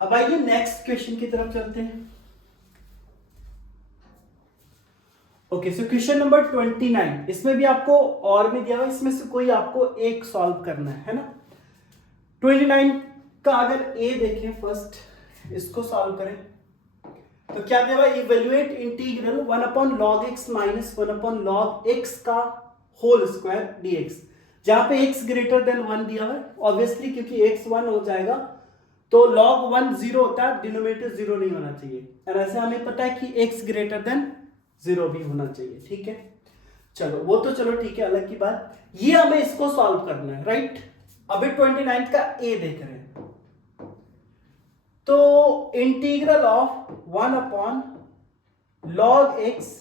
अब आइए next question की तरफ चलते हैं। ओके, सो क्वेश्चन नंबर 29, इसमें भी आपको और में दिया हुआ, इसमें से कोई आपको एक सॉल्व करना है ना। 29 का अगर ए देखें फर्स्ट, इसको सॉल्व करें तो क्या दिया हुआ, evaluate integral 1 upon log x minus 1 upon log x का होल स्क्वायर डीएक्स। जहां पे x ग्रेटर देन 1 दिया हुआ है, ऑब्वियसली क्योंकि x 1 हो जाएगा तो log 1 0 होता है, डिनोमिनेटर 0 नहीं होना चाहिए, और ऐसे हमें पता है कि x ग्रेटर देन 0 भी होना चाहिए। ठीक है, चलो वो तो चलो ठीक है, अलग की बात। ये हमें इसको सॉल्व करना है, राइट। अभी 29 का ए देख रहे हैं, तो integral of 1 upon log x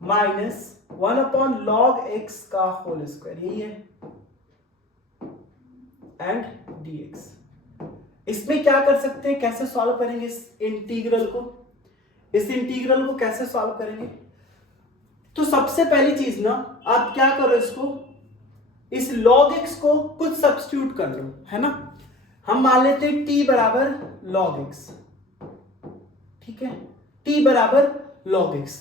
minus 1 upon log x का होल स्क्वायर, यही है, एंड dx। इसमें क्या कर सकते हैं, कैसे सॉल्व करेंगे इस इंटीग्रल को, इस इंटीग्रल को कैसे सॉल्व करेंगे। तो सबसे पहली चीज ना, आप क्या करो, इसको, इस log x को कुछ सब्स्टिट्यूट कर लो, है ना। हम मान लेते हैं t बराबर log x, ठीक है, t बराबर log x।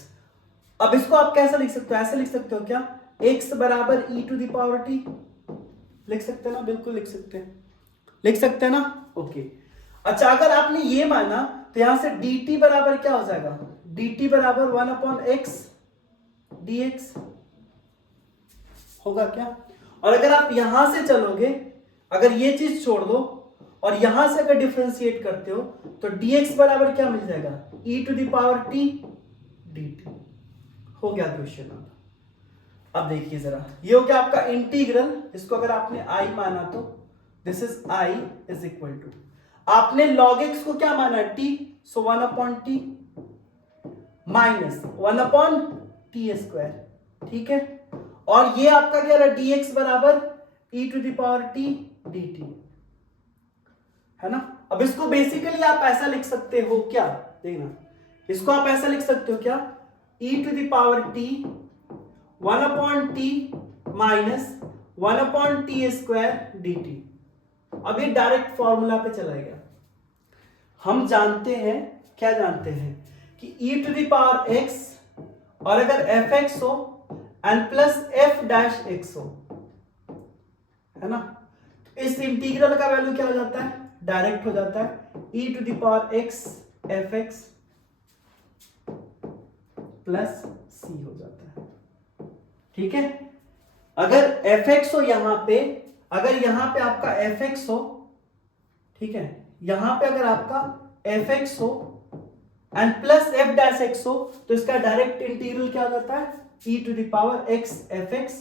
अब इसको आप कैसे लिख सकते हो, ऐसे लिख सकते हो क्या, x बराबर e to the power t, लिख सकते हैं ना, बिल्कुल लिख सकते हैं, लिख सकते हैं ना। ओके, अच्छा, अगर आपने ये माना तो यहां से dt बराबर क्या हो जाएगा, dt बराबर 1 अपॉन x dx होगा क्या। और अगर आप यहां से चलोगे, अगर ये चीज छोड़ दो और यहां से अगर डिफरेंशिएट करते हो तो dx बराबर क्या मिल जाएगा, e to the power t dt। हो गया क्वेश्चन। अब देखिए जरा, ये हो गया आपका इंटीग्रल, इसको अगर आपने i माना तो this is i is equal to, आपने log x को क्या माना, t, so 1 upon t minus 1 upon t square, ठीक है। और ये आपका क्या रहा, dx बराबर e to the power t dt, है ना। अब इसको बेसिकली आप ऐसा लिख सकते हो क्या, देखना, इसको आप ऐसा लिख सकते हो क्या, e to the power t 1 upon t minus 1 upon t square dt। अब ये डायरेक्ट फॉर्मूला पे चला गया। हम जानते हैं, क्या जानते हैं, कि e to the power x और अगर fx हो and plus f dash x हो, है ना, तो इस इंटीग्रल का वैल्यू क्या हो जाता है, डायरेक्ट हो जाता है e to the power x fx plus c हो जाता है, ठीक है। अगर fx हो यहां पे, अगर यहां पे आपका fx हो, ठीक है, यहां पे अगर आपका fx हो and plus f dash x हो, तो इसका डायरेक्ट इंटीग्रल क्या हो जाता है, e to the power x fx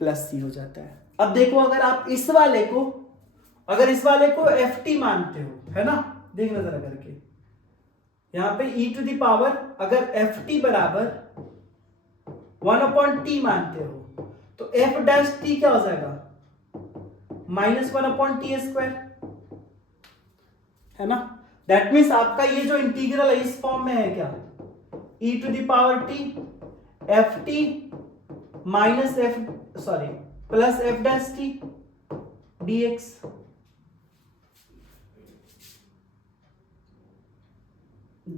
plus c हो जाता है। अब देखो, अगर आप इस वाले को, अगर इस वाले को ft मानते हो, है ना, देखना जरा करके, यहां पे e टू द पावर अगर ft बराबर 1 अपॉन t मानते हो तो f डैश t क्या हो जाएगा, माइनस 1 अपॉन टी स्क्वायर, है ना। दैट मीन्स आपका ये जो इंटीग्रल है इस फॉर्म में है क्या, e to the power t ft minus f, sorry, plus f dash t dx।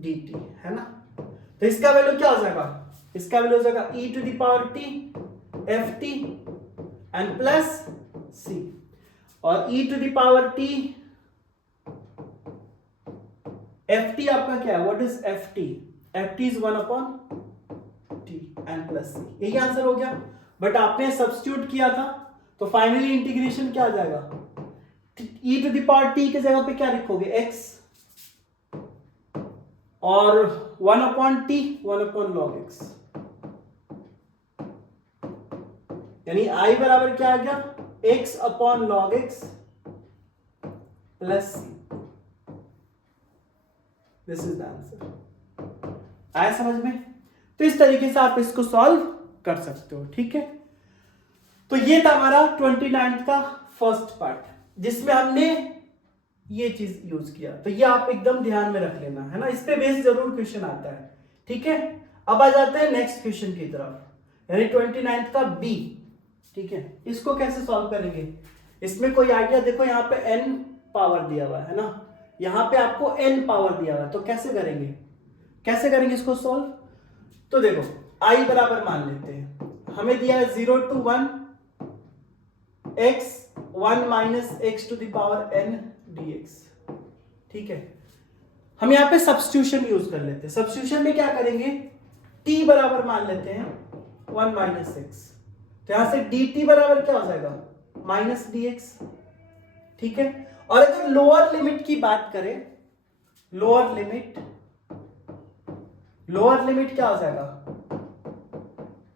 dt, है ना। तो इसका वैल्यू क्या हो जाएगा, इसका वैल्यू हो जाएगा e to the power t ft and plus c, और e to the power t ft आपका क्या है, what is ft is 1 upon t and plus c, यही आंसर हो गया। बट आपने सब्स्टिट्यूट किया था तो फाइनली इंटीग्रेशन क्या आ जाएगा, e to the power t की जगह पे क्या लिखोगे, x, और 1 upon t 1 upon log x, यानी i बराबर क्या आ गया, x upon log x plus c। This is the answer. आया समझ में। तो इस तरीके से आप इसको सॉल्व कर सकते हो, ठीक है। तो ये था हमारा 29 का फर्स्ट पार्ट, जिसमें हमने ये चीज यूज किया। तो ये आप एकदम ध्यान में रख लेना, है ना, इस पे बेस जरूर क्वेश्चन आता है, ठीक है। अब आ जाते हैं नेक्स्ट क्वेश्चन की तरफ, यानी 29 का बी, ठीक है। इसको कैसे सॉल्व करेंगे, इसमें कोई आइडिया, देखो यहाँ पे n पावर दिया हुआ है ना, यहां पे आपको n पावर दिया हुआ है, तो कैसे करेंगे इसको सॉल्व? तो देखो i बराबर मान लेते हैं, हमें दिया है 0 to 1 x 1 minus x to the power n dx। ठीक है, हम यहां पे सब्स्टिट्यूशन यूज कर लेते हैं। सब्स्टिट्यूशन में क्या करेंगे, t बराबर मान लेते हैं 1 minus x, तो यहां से dt बराबर क्या हो जाएगा, माइनस dx। ठीक है, और अगर लोअर लिमिट की बात करें, लोअर लिमिट क्या हो जाएगा,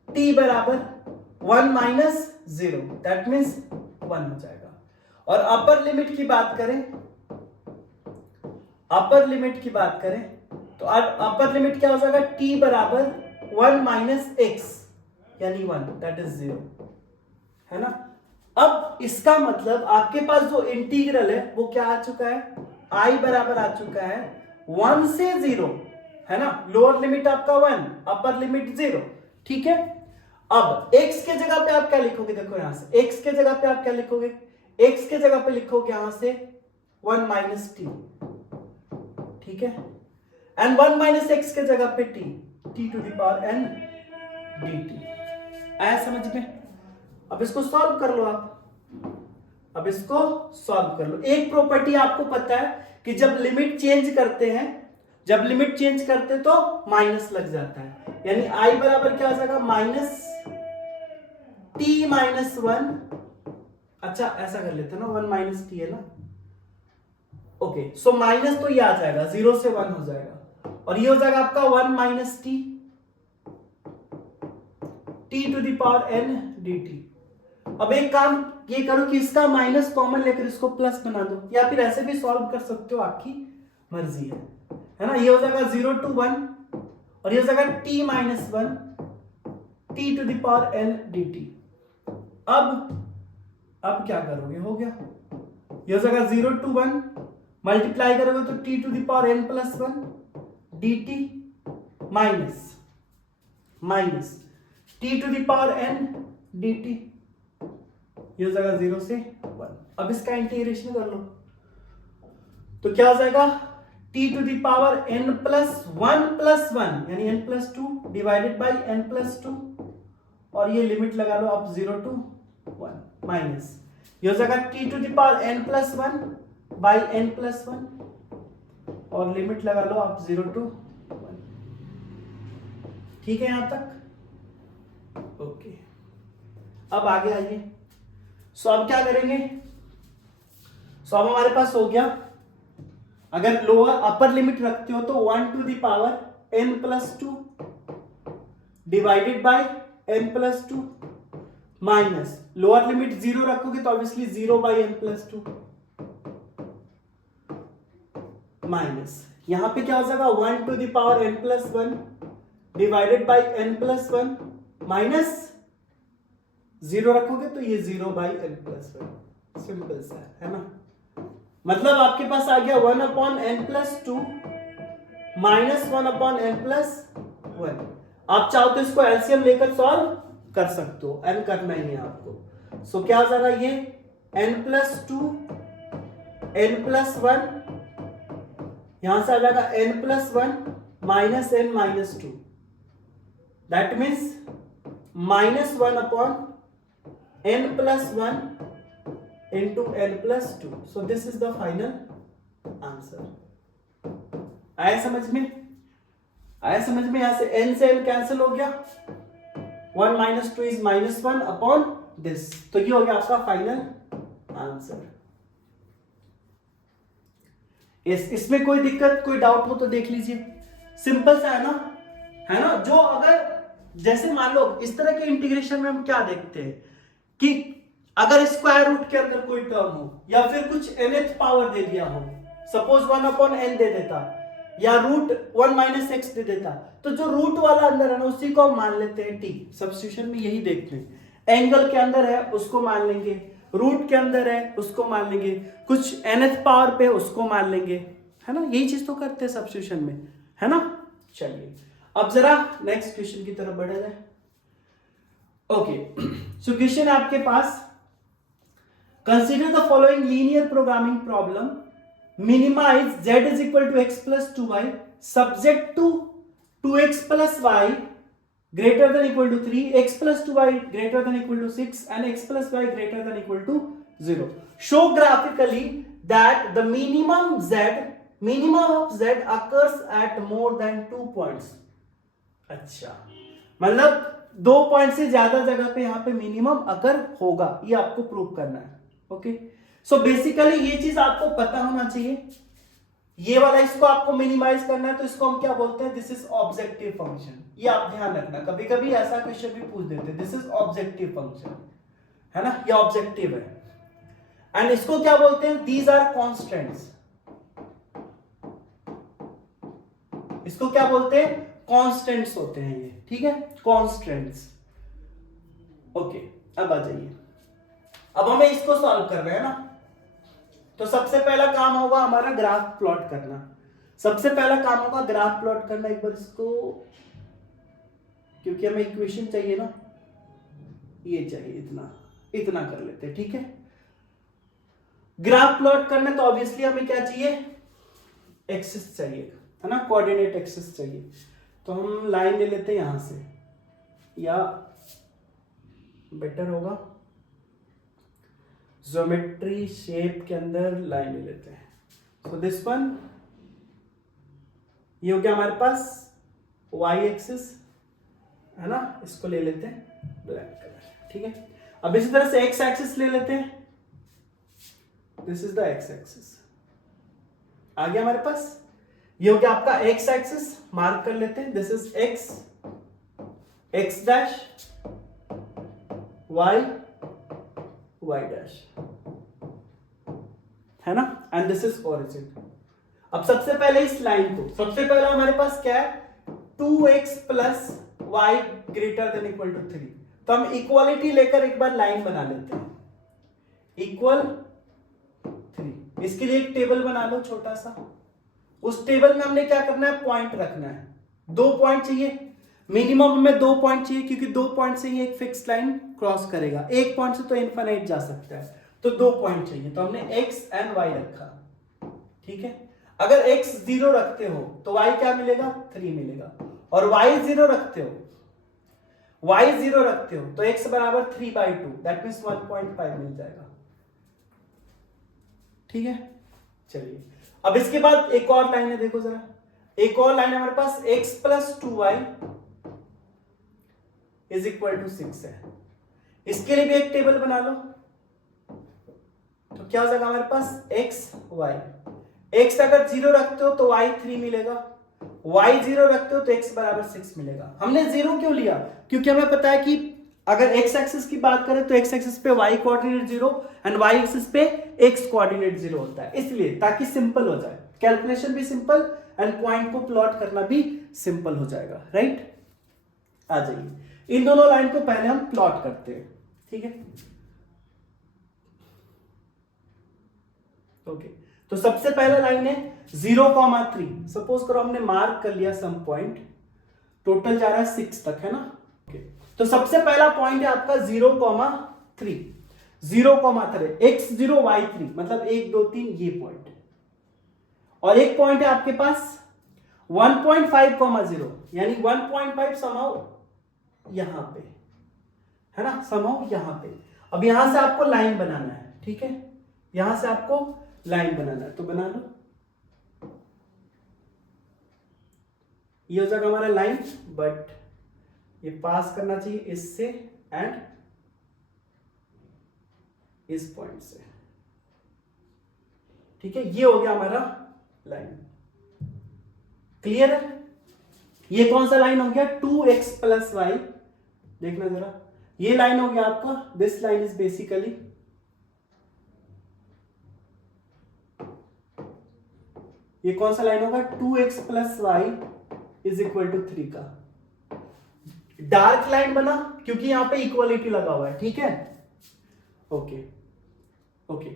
t बराबर 1 minus 0, दैट मीन्स 1 हो जाएगा। और अपर लिमिट की बात करें, तो अपर लिमिट क्या हो जाएगा, t बराबर 1 minus x यानी 1, दैट इज 0, है ना। अब इसका मतलब आपके पास जो इंटीग्रल है वो क्या आ चुका है, i बराबर आ चुका है 1 से 0, है ना। लोअर लिमिट आपका 1, अपर लिमिट 0। ठीक है, अब x के जगह पे आप क्या लिखोगे, देखो यहां से x के जगह पे आप क्या लिखोगे, x के जगह पे लिखोगे यहां से 1 minus t। ठीक है, एंड 1 minus x के जगह पे t to the power n dt। आया समझ में? अब इसको सॉल्व कर लो आप, एक प्रॉपर्टी आपको पता है कि जब लिमिट चेंज करते तो माइनस लग जाता है, यानी i बराबर क्या हो जाएगा, माइनस t माइनस 1। अच्छा ऐसा कर लेते हैं ना, 1 माइनस टी है ना, ओके। सो माइनस तो ये आ जाएगा, 0 से 1 हो जाएगा, और ये हो जाएगा आपका 1 minus T to the power n dt। अब एक काम ये करो कि इसका माइनस कॉमन लेकर इसको प्लस बना दो, या फिर ऐसे भी सॉल्व कर सकते हो, आपकी मर्जी है ना। ये हो जाएगा 0 to 1, और ये हो जाएगा t minus 1 t to the power n dt। अब क्या करोगे, हो गया, ये हो जाएगा 0 to 1, मल्टीप्लाई करोगे तो t to the power n plus 1 dt minus t to the power n dt, ये हो जाएगा 0 से 1। अब इसका इंटीग्रेशन कर लो, तो क्या हो जाएगा, t to the power n plus 1 यानी n plus 2 divided by n plus 2, और ये लिमिट लगा लो आप 0 to 1 माइनस, ये हो जाएगा t to the power n plus 1 by n plus 1, और लिमिट लगा लो आप 0 to 1। ठीक है यहां तक, ओके। अब आगे आइए, सो अब क्या करेंगे, सो अब हमारे पास हो गया, अगर लोअर अपर लिमिट रखते हो तो 1 to the power n plus 2 divided by n plus 2 minus, lower limit 0 रखोगे तो obviously 0 by n plus 2 minus, यहां पे क्या हो जाएगा 1 to the power n plus 1 divided by n plus 1 minus 0 रखोगे तो ये 0 बाई n प्लस 1, सिंपल सा है ना। मतलब आपके पास आ गया 1 upon n plus 2 minus 1 upon n plus 1। आप चाहो तो इसको एलसीएम लेकर सॉल्व कर सकते हो, n करना ही है आपको। सो क्या हो जाएगा, ये n प्लस 2 n प्लस 1, यहां से आ जाएगा n plus 1 minus n minus 2, that means minus 1 upon n plus 1 into n plus 2. So this is the final answer. आया समझ में? यहां से n से n कैंसिल हो गया, 1 minus 2 is minus 1 upon this, तो ये हो गया आपका फाइनल आंसर। इसमें कोई दिक्कत, कोई डाउट हो तो देख लीजिए, सिंपल सा है ना। जो अगर जैसे मान लो इस तरह के इंटीग्रेशन में हम क्या देखते हैं कि अगर स्क्वायर रूट के अंदर कोई टर्म हो, या फिर कुछ nth पावर दे दिया हो, सपोज 1 अपॉन n दे देता, या रूट 1 माइनस एक्स दे देता, तो जो रूट वाला अंदर है ना उसी को हम मान लेते हैं t। सब्स्टिट्यूशन में यही देखते हैं, एंगल के अंदर है उसको मान लेंगे, रूट के अंदर है उसको मान लेंगे, कुछ nth पावर पे उसको मान लेंगे, है ना। यही चीज तो करते हैं सब्स्टिट्यूशन में, है ना। चलिए अब जरा नेक्स्ट क्वेश्चन की तरफ बढ़ा जाए। ओके, सो क्वेश्चन आपके पास, consider the following linear programming problem minimize z is equal to x plus 2y subject to 2x plus y greater than equal to 3, x plus 2y greater than equal to 6 and x plus y greater than equal to 0. Show graphically that the minimum of z occurs at more than 2 points. अच्छा, मतलब 2 point से ज्यादा जगह पे यहाँ पे minimum अगर होगा, ये आपको प्रूव करना है. ओके, सो बेसिकली ये चीज आपको पता होना चाहिए. ये वाला इसको आपको मिनिमाइज करना है तो इसको हम क्या बोलते हैं, दिस इज ऑब्जेक्टिव फंक्शन. ये आप ध्यान रखना, कभी कभी ऐसा क्वेश्चन भी पूछ देते हैं, दिस इज ऑब्जेक्टिव फंक्शन, है ना, ये ऑब्जेक्टिव है. एंड इसको क्या बोलते हैं, दीज आर कॉन्स्टेंट्स. इसको क्या बोलते हैं, कॉन्स्टेंट्स होते हैं ये. ठीक है, कॉन्स्टेंट्स. ओके, अब आ जाइए. अब हमें इसको सॉल्व कर रहे हैं ना, तो सबसे पहला काम होगा हमारा ग्राफ प्लॉट करना. सबसे पहला काम होगा ग्राफ प्लॉट करना. एक बार इसको, क्योंकि हमें इक्वेशन चाहिए ना, ये चाहिए, इतना कर लेते हैं. ठीक है, ग्राफ प्लॉट करना तो ऑब्वियसली हमें क्या चाहिए, एक्सिस चाहिए, है ना, कोऑर्डिनेट एक्सिस चाहिए. तो हम लाइन ले लेते हैं यहां से, या बेटर होगा ज्योमेट्री शेप के अंदर लाइन ले लेते हैं. सो दिस वन, ये हो गया हमारे पास वाई एक्सिस, है ना, इसको ले लेते हैं ब्लैक कलर. ठीक है, अब इसी तरह से एक्स एक्सिस ले लेते हैं. This is the X axis. आ गया हमारे पास, ये हो गया आपका एक्स एक्सिस. मार्क कर लेते हैं, this is x, x dash, y, y dash, है ना, एंड दिस इज ओरिजिन. अब सबसे पहले इस लाइन को, सबसे पहले हमारे पास क्या है, 2x plus y greater than equal to 3. तो हम इक्वालिटी लेकर एक बार लाइन बना लेते हैं, इक्वल 3. इसके लिए एक टेबल बना लो छोटा सा. उस टेबल में हमने क्या करना है, पॉइंट रखना है. 2 पॉइंट चाहिए, मिनिमम में 2 पॉइंट चाहिए, क्योंकि 2 पॉइंट से ही एक फिक्स लाइन क्रॉस करेगा. 1 पॉइंट से तो इनफिनिट जा सकता है, तो 2 पॉइंट चाहिए. तो हमने x एंड y रखा. ठीक है, अगर x 0 रखते हो तो y क्या मिलेगा, 3 मिलेगा. और y 0 रखते हो, तो x बराबर 3/2, दैट मीन्स 1.5 मिल जाएगा. ठीक है, चलिए. अब इसके बाद एक और लाइन है, देखो जरा, एक और लाइन हमारे पास, x plus 2y is equal to 6 है. इसके लिए भी एक टेबल बना लो. तो क्या हो जाएगा हमारे पास, x y. x अगर 0 रखते हो तो y 3 मिलेगा, y 0 रखते हो तो x बराबर 6 मिलेगा. हमने 0 क्यों लिया, क्योंकि हमें पता है कि अगर x एक्सिस की बात करें तो x एक्सिस पे y coordinate 0 and y axis पे x कोऑर्डिनेट 0 होता है. इसलिए ताकि सिंपल हो जाए, कैलकुलेशन भी सिंपल एंड पॉइंट को प्लॉट करना भी सिंपल हो जाएगा. राइट, आ जाइए. इन दोनों लाइन को पहले हम प्लॉट करते हैं. ठीक है, ओके. तो सबसे पहला लाइन है 0,3. सपोज करो हमने मार्क कर लिया सम पॉइंट, टोटल जा रहा है 6 तक, है ना. ओके, तो सबसे पहला पॉइंट है आपका 0,3. 0,3, x0 y3, मतलब 1 2 3 ये पॉइंट. और एक पॉइंट है आपके पास 1.5,0, यानी 1.5 समहाउ यहां पे, है ना, समहाउ यहां पे. अब यहां से आपको लाइन बनाना है. ठीक है, यहां से आपको लाइन बनाना है, तो बना लो. ये हो जाएगा हमारा लाइन, बट ये पास करना चाहिए इससे एंड इस पॉइंट से. ठीक है, ये हो गया हमारा लाइन. क्लियर है. ये कौन सा लाइन हो गया, 2x प्लस वाई. देखना जरा, ये लाइन हो गया आपका, दिस लाइन इज बेसिकली, ये कौन सा लाइन होगा, 2x plus y is equal to 3 का. डार्क लाइन बना क्योंकि यहां पे इक्वलिटी लगा हुआ है. ठीक है, ओके ओके.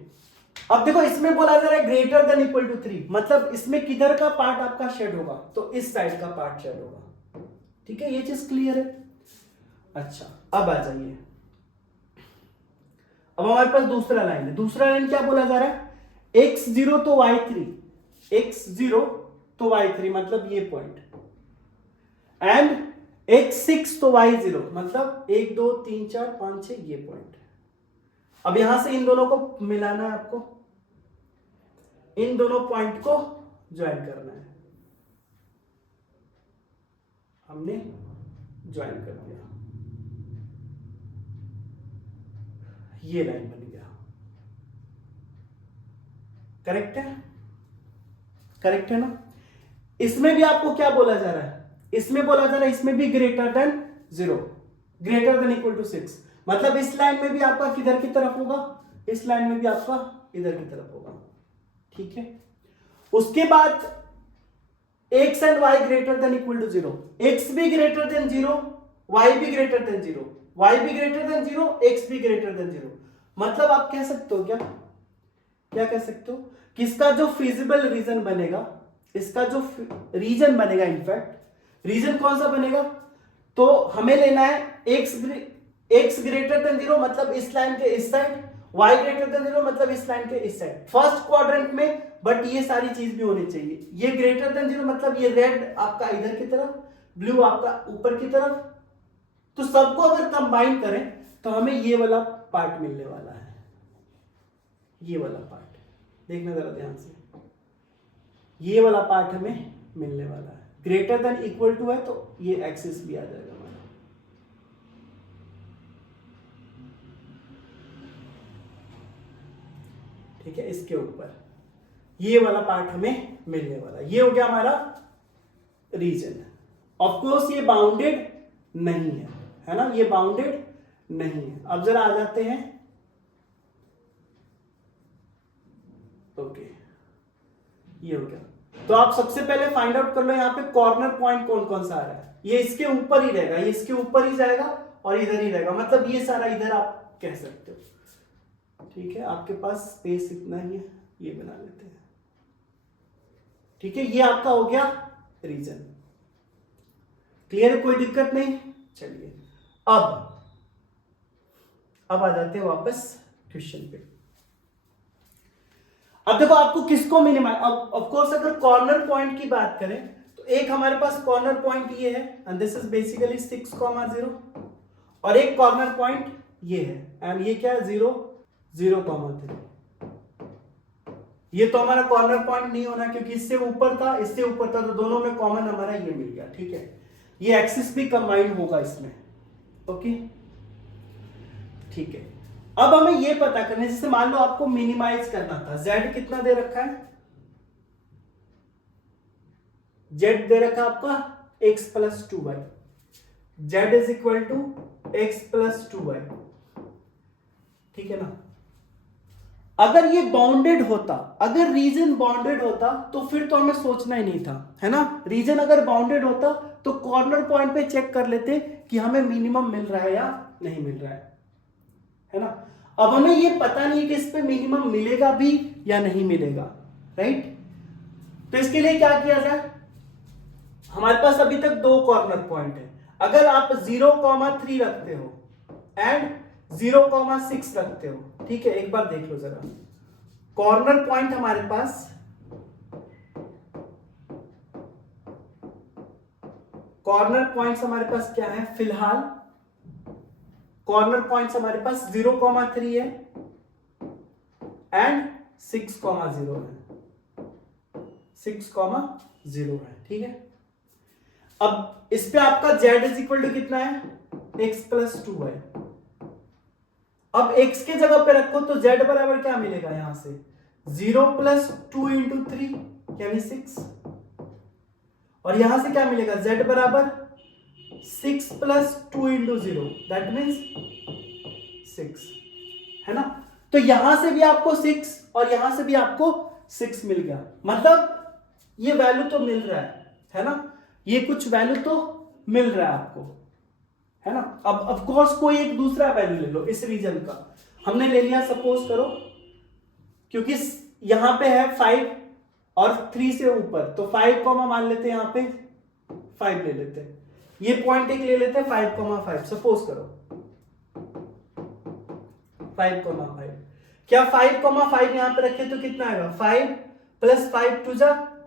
अब देखो इसमें बोला जा रहा है ग्रेटर देन इक्वल टू 3, मतलब इसमें किधर का पार्ट आपका शेड होगा, तो इस साइड का पार्ट शेड होगा. ठीक है, ये चीज क्लियर है. अच्छा, अब आ जाइए. अब हमारे पास दूसरा लाइन है. दूसरा लाइन क्या बोला जा रहा है, x0 तो y3, x0 तो y3 मतलब ये पॉइंट, एंड x6 तो y0 मतलब 1 2 3 4 5 6 ये पॉइंट। अब यहां से इन दोनों को मिलाना है आपको, इन दोनों पॉइंट को ज्वाइन करना है। हमने ज्वाइन कर दिया, ये लाइन बन गया। करेक्ट है, करेक्ट है ना। इसमें भी आपको क्या बोला जा रहा है, इसमें बोला जा रहा है इसमें भी greater than 0, greater than equal to 6, मतलब इस लाइन में भी आपका किधर की तरफ होगा, इस लाइन में भी आपका इधर की तरफ होगा। ठीक है, उसके बाद x and y greater than equal to 0, x भी ग्रेटर देन 0, y भी ग्रेटर देन 0, y भी ग्रेटर देन 0, x भी ग्रेटर देन 0। मतलब आप कह सकते हो क्या, क्या कह सकते हो कि इसका जो फिजिबल रीजन बनेगा, इसका जो रीजन बनेगा, इनफैक्ट रीजन कौन सा बनेगा, तो हमें लेना है x ग्रेटर देन 0 मतलब इस लाइन के इस साइड, y ग्रेटर देन 0 मतलब इस लाइन के इस साइड, फर्स्ट क्वाड्रेंट में। बट ये सारी चीज भी होनी चाहिए, ये ग्रेटर देन 0 मतलब ये रेड आपका इधर की तरफ, ब्लू आपका ऊपर की तरफ, तो सबको अगर कंबाइन करें तो हमें ये वाला पार्ट मिलने वाला है, ये वाला पार्ट देखना जरा ध्यान से, ये वाला पार्ट हमें मिलने वाला है। ग्रेटर देन इक्वल टू है तो ये एक्सिस भी आ जाएगा हमारा। ठीक है, इसके ऊपर ये वाला पार्ट हमें मिलने वाला, ये हो गया हमारा रीजन। ऑफ कोर्स ये बाउंडेड नहीं है ना, ये बाउंडेड नहीं है। अब जरा आ जाते हैं, ओके ये हो गया। तो आप सबसे पहले फाइंड आउट कर लो यहाँ पे कॉर्नर पॉइंट कौन कौन सा आ रहा है, ये इसके ऊपर ही रहेगा, ये इसके ऊपर ही जाएगा और इधर ही रहेगा, मतलब ये सारा इधर आप कह सकते हो। ठीक है, आपके पास स्पेस इतना ही है, ये बना लेते हैं। ठीक है, ये आपका हो गया रीजन। क्लियर है, कोई दिक्कत नहीं। चलिए अब आ जाते हैं वापस क्वेश्चन पे। अब देखो आपको किसको मिनिमाइज, अब ऑफ कोर्स अगर कॉर्नर पॉइंट की बात करें तो एक हमारे पास कॉर्नर पॉइंट ये है एंड दिस इज बेसिकली 6,0 और एक कॉर्नर पॉइंट ये है एंड ये क्या है 0, 0,3। ये तो हमारा कॉर्नर पॉइंट नहीं होना क्योंकि इससे ऊपर था, इससे ऊपर था, तो दोनों में कॉमन हमारा ये मिल गया। ठीक है, ये एक्सिस भी कंबाइन होगा इसमें। ओके ठीक है, अब हमें ये पता करना है, जैसे मान लो आपको मिनिमाइज करना था, z कितना दे रखा है, z दे रखा आपका x plus 2y, z is equal to x plus 2y। ठीक है ना, अगर ये बाउंडेड होता, अगर रीजन बाउंडेड होता तो फिर तो हमें सोचना ही नहीं था, है ना। रीजन अगर बाउंडेड होता तो कॉर्नर पॉइंट पे चेक कर लेते कि हमें मिनिमम मिल रहा है या नहीं मिल रहा है ना। अब हमें ये पता नहीं कि इस पे मिनिमम मिलेगा भी या नहीं मिलेगा, राइट। तो इसके लिए क्या किया जाए, हमारे पास अभी तक 2 कॉर्नर पॉइंट है। अगर आप 0,3 रखते हो एंड 0,6 रखते हो, ठीक है, एक बार देख लो जरा, कॉर्नर पॉइंट हमारे पास, कॉर्नर पॉइंट्स हमारे पास क्या है फिलहाल, कॉर्नर पॉइंट्स हमारे पास 0,3 है एंड 6,0 है, 6,0 है। ठीक है, अब इस पे आपका z इज इक्वल टू कितना है, x प्लस 2y। अब x के जगह पे रखो तो z बराबर क्या मिलेगा, यहां से 0 प्लस 2 इंटू 3 यानी 6, और यहां से क्या मिलेगा z बराबर 6 प्लस 2 इंटू 0 दैट मीन्स 6, है ना। तो यहां से भी आपको 6 और यहां से भी आपको 6 मिल गया, मतलब ये वैल्यू तो मिल रहा है ना, ये कुछ वैल्यू तो मिल रहा है आपको, है ना। अब ऑफ कोर्स कोई एक दूसरा वैल्यू ले लो इस रीजन का, हमने ले लिया सपोज करो, क्योंकि यहां पे है 5 और 3 से ऊपर, तो 5 कॉमा मान लेते हैं, यहां पे 5 ले लेते हैं, ये पॉइंट एक ले लेते हैं 5,5 सपोज करो 5,5। क्या 5,5 यहां पे रखे तो कितना आएगा 5 + 5 =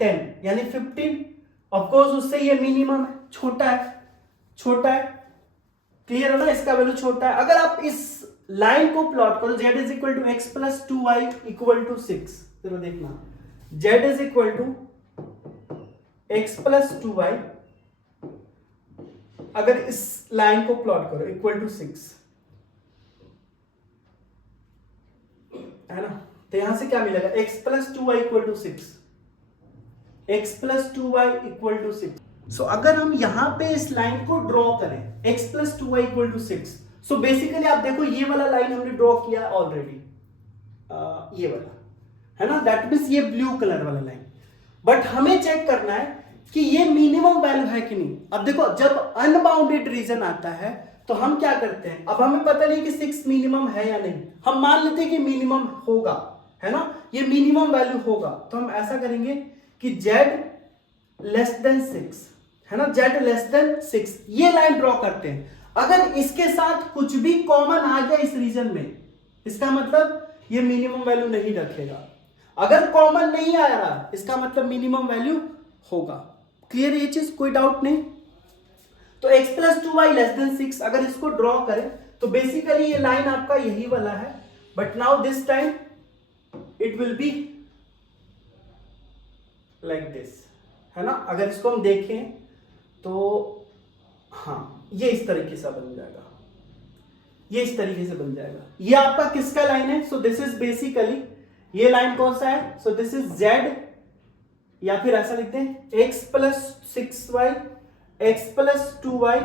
10 यानी 15। ऑफकोर्स उससे ये मिनिमम है, छोटा है। क्लियर है ना, इसका वैल्यू छोटा है। अगर आप इस लाइन को प्लॉट करो z = x + 2y = 6, चलो देखना z = x + 2y अगर इस लाइन को प्लॉट करो =6 है ना, तो यहां से क्या मिलेगा x + 2y = 6, x + 2y = 6। सो अगर हम यहां पे इस लाइन को ड्रॉ करें x + 2y = 6, सो बेसिकली आप देखो ये वाला लाइन हमने ड्रॉ किया ऑलरेडी, ये वाला है ना, दैट मींस ये ब्लू कलर वाला लाइन। बट हमें चेक करना है कि ये मिनिमम वैल्यू है कि नहीं। अब देखो जब अनबाउंडेड रीजन आता है तो हम क्या करते हैं, अब हमें पता नहीं कि 6 मिनिमम है या नहीं, हम मान लेते हैं कि मिनिमम होगा, है ना, ये मिनिमम वैल्यू होगा। तो हम ऐसा करेंगे कि z < 6 है ना, z < 6 ये लाइन ड्रॉ करते हैं। अगर इसके साथ कुछ भी कॉमन आ गया इस रीजन में, इसका मतलब ये मिनिमम वैल्यू नहीं रखेगा। अगर कॉमन नहीं आ रहा इसका मतलब मिनिमम वैल्यू होगा। क्लियर ये चीज, कोई डाउट नहीं। तो x + 2y < 6 अगर इसको ड्रॉ करें तो बेसिकली ये लाइन आपका यही वाला है, but now this time it will be like this, है ना। अगर इसको हम देखें तो हाँ ये इस तरीके से बन जाएगा, ये इस तरीके से बन जाएगा। ये आपका किसका लाइन है, सो दिस इज बेसिकली, ये लाइन कौन सा है, सो दिस इज z, या फिर ऐसा लिखते हैं x + 6y x + 2y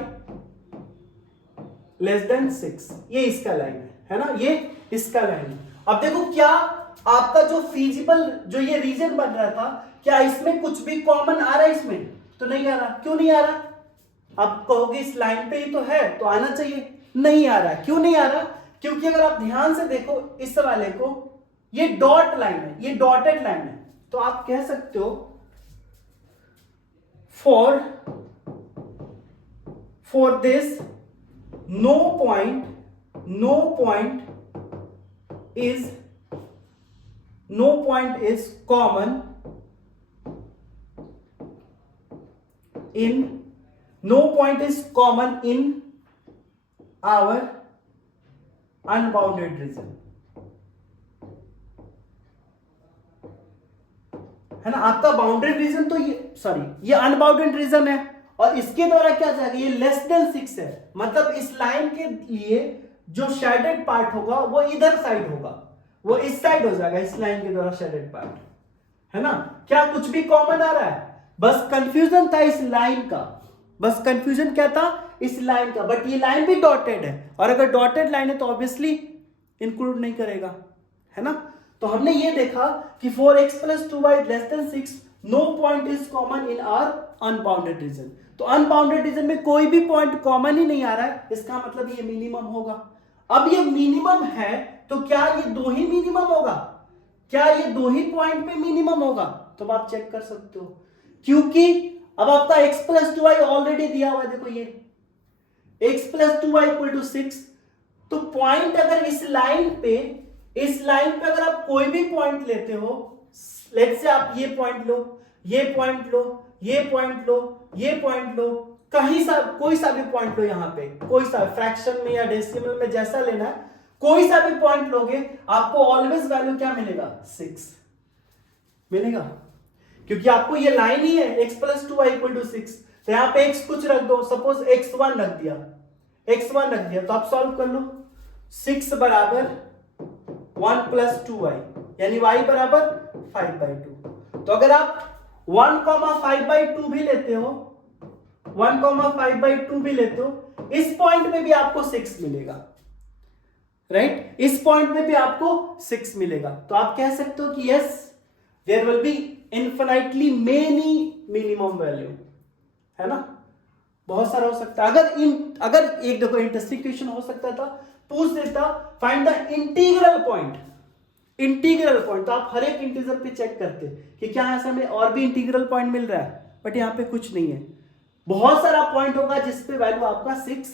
< 6, ये इसका लाइन है ना, ये इसका लाइन है। अब देखो क्या आपका जो फीजिबल जो ये रीजन बन रहा था, क्या इसमें कुछ भी कॉमन आ रहा है, इसमें तो नहीं आ रहा। क्यों नहीं आ रहा, आप कहोगे इस लाइन पे ही तो है तो आना चाहिए, नहीं आ रहा। क्यों नहीं आ रहा, क्योंकि अगर आप ध्यान से देखो इस वाले को, ये डॉट लाइन है, ये डॉटेड लाइन है। तो आप कह सकते हो for this no point is common in our unbounded region, है ना। आपका बाउंड्री रीजन तो ये अनबाउंडेड रीजन है, और इसके द्वारा क्या जाएगा, ये < 6 है, मतलब इस लाइन के लिए जो शेडेड पार्ट होगा वो इधर साइड होगा, वो इस साइड हो जाएगा, इस लाइन के द्वारा शेडेड पार्ट, है ना। क्या कुछ भी कॉमन आ रहा है, बस कंफ्यूजन था इस लाइन का, बस कंफ्यूजन क्या था इस लाइन का। बट ये लाइन भी डॉटेड है, और अगर डॉटेड लाइन है तो ऑब्वियसली इंक्लूड नहीं करेगा, है ना। तो हमने ये देखा कि for x + 2y < 6 no point is common in our unbounded region. तो अनबाउंडेड रीजन में कोई भी पॉइंट कॉमन ही नहीं आ रहा है, इसका मतलब ये मिनिमम होगा। अब ये मिनिमम है तो क्या ये दो ही मिनिमम होगा, क्या ये दो ही पॉइंट पे मिनिमम होगा, तो आप चेक कर सकते हो, क्योंकि अब आपका x + 2y ऑलरेडी दिया हुआ है। देखो ये x + 2y = 6, तो पॉइंट अगर इस लाइन पे अगर आप कोई भी पॉइंट लेते हो, लेट्स से आप ये पॉइंट लो, ये पॉइंट लो, ये पॉइंट लो, ये पॉइंट लो, कहीं सा कोई सा भी पॉइंट लो, यहां पे कोई सा फ्रैक्शन में या डेसिमल में जैसा लेना है, कोई सा भी पॉइंट लोगे आपको ऑलवेज वैल्यू क्या मिलेगा, 6 मिलेगा, क्योंकि आपको ये लाइन ही है x + 2y = 6। तो यहां पे x कुछ रख दो, सपोज x1 रख दिया, तो आप सॉल्व कर लो। 6 = 1 + 2y यानी y = 5/2। तो अगर आप 1,5/2 भी लेते हो, 1,5/2 भी लेते हो, इस पॉइंट में भी आपको 6 मिलेगा, राइट, इस पॉइंट में भी आपको 6 मिलेगा। तो आप कह सकते हो कि yes there will be infinitely many minimum value, है ना, बहुत सारा हो सकता है। अगर एक देखो इंटरेस्टिंग क्वेश्चन हो सकता था, पूछ देता फाइंड द इंटीग्रल पॉइंट, तो आप हर एक इंटीजर पे चेक करते कि क्या ऐसा में और भी इंटीग्रल पॉइंट मिल रहा है, बट यहाँ पे कुछ नहीं है, बहुत सारा पॉइंट होगा जिस पे वैल्यू आपका 6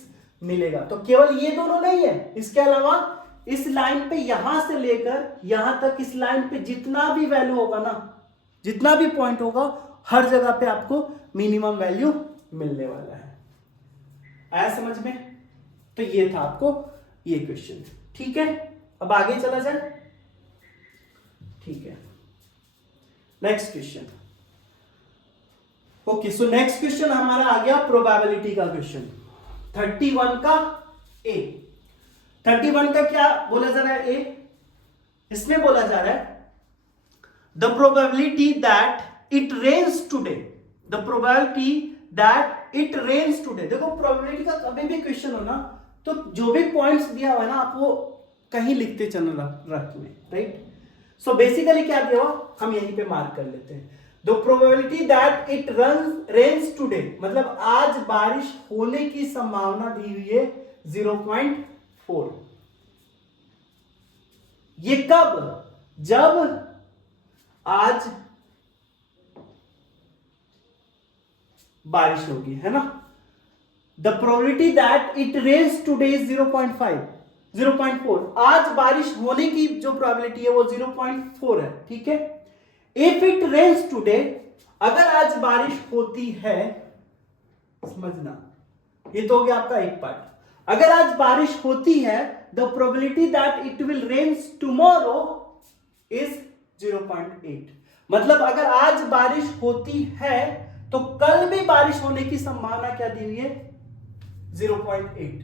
मिलेगा। तो केवल ये दोनों नहीं है, इसके अलावा इस लाइन पे यहां से लेकर यहां तक इस लाइन पे जितना भी वैल्यू होगा ना, जितना भी पॉइंट होगा, हर जगह पे आपको मिनिमम वैल्यू मिलने वाला है। आया समझ में? तो ये था आपको ये क्वेश्चन। ठीक है, अब आगे चला जाए। ठीक है, next question. Okay, so next question हमारा आ गया प्रोबेबिलिटी का क्वेश्चन, 31 का ए। 31 का क्या बोला जा रहा है? ए, इसमें बोला जा रहा है the probability that it rains today, the probability that it rains today. देखो प्रोबेबिलिटी का कभी भी क्वेश्चन हो ना, तो जो भी पॉइंट्स दिया हुआ है ना, आप वो कहीं लिखते चलना रख में, राइट। सो बेसिकली क्या दिया हुआ, हम यहीं पे मार्क कर लेते हैं। The probability that it rains today, मतलब आज बारिश होने की संभावना दी हुई है 0.4। ये कब? जब आज बारिश होगी, है ना। The probability that it rains today is 0.4। आज बारिश होने की जो प्रोबेबिलिटी है वो 0.4 है, ठीक है। इफ इट रेन्स टुडे, अगर आज बारिश होती है, समझना, ये तो हो गया आपका एक पार्ट। अगर आज बारिश होती है, the probability that it will rains tomorrow is 0.8। मतलब अगर आज बारिश होती है तो कल भी बारिश होने की संभावना क्या दी हुई है? 0.8।